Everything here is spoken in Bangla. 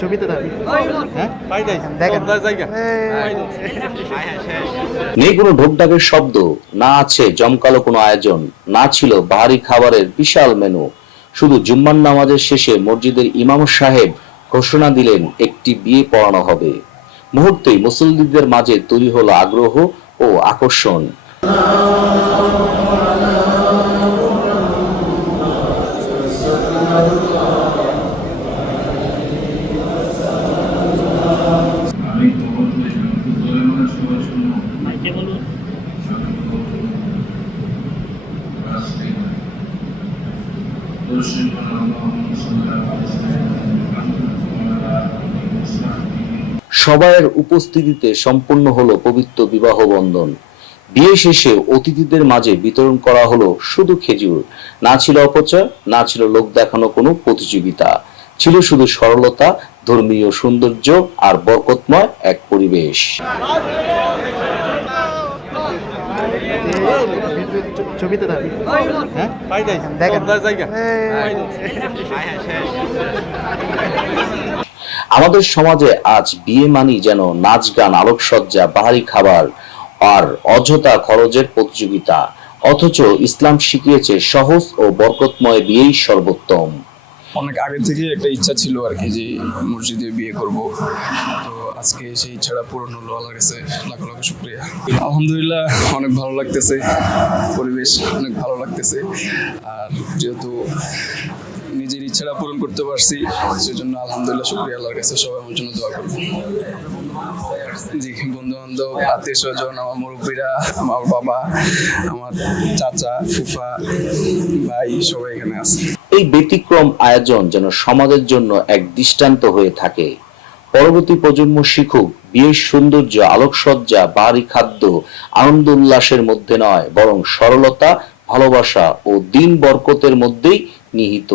ছবিতে থাকি নেই কোনো ঢোকঢাকের শব্দ, না আছে জমকালো কোনো আয়োজন, না ছিল বাহারি খাবারের বিশাল মেনু। শুধু জুম্মার নামাজের শেষে মসজিদের ইমাম সাহেব ঘোষণা দিলেন একটি বিয়ে পড়ানো হবে। মুহূর্তেই মুসল্লিদের মাঝে তৈরি হলো আগ্রহ ও আকর্ষণ। সবাইয়ের উপস্থিতিতে সম্পন্ন হলো পবিত্র বিবাহ বন্ধন। বিয়ে শেষে অতিথিদের মাঝে বিতরণ করা হলো শুধু খেজুর। না ছিল অপচয়, না ছিল লোক দেখানো কোনো প্রতিযোগিতা, ছিল শুধু সরলতা, ধর্মীয় সৌন্দর্য আর বরকতময় এক পরিবেশ। ছবিতে থাকি আমাদের সমাজে আজ বিয়ে মানি যেন নাচ গান, আলোকসজ্জা, বাহারি খাবার আর অযথা খরচের প্রতিযোগিতা। অথচ ইসলাম শিখিয়েছে সহজ ও বরকতময় বিয়েই সর্বোত্তম। অনেক আগে থেকে একটা ইচ্ছা ছিল আর কি, যে মসজিদে বিয়ে করব। তো আজকে সেই ইচ্ছাটা পূরণ হলো, আল্লাহর কাছে লাখ লাখ শুকরিয়া। আলহামদুলিল্লাহ, অনেক ভালো লাগতেছে, পরিবেশ অনেক ভালো লাগতেছে। আর যেহেতু নিজের ইচ্ছাটা পূরণ করতে পারছি, সেজন্য আলহামদুলিল্লাহ শুকরিয়া আল্লাহর কাছে। সবাই আমার জন্য দোয়া করবেন। জি, বন্ধু বান্ধব, আত্মীয় স্বজন, আমার মুরব্বীরা, আমার বাবা, আমার চাচা, ফুফা, ভাই, সবাই এখানে আছে। এই ব্যতিক্রম আয়োজন যেন সমাজের জন্য এক দৃষ্টান্ত হয়ে থাকে। পরবর্তী প্রজন্ম শিখুক বিয়ের সৌন্দর্য আলোকসজ্জা, বাড়ি খাদ্য, আনন্দ উল্লাসের মধ্যে নয়, বরং সরলতা, ভালোবাসা ও দিন বরকতের মধ্যেই নিহিত।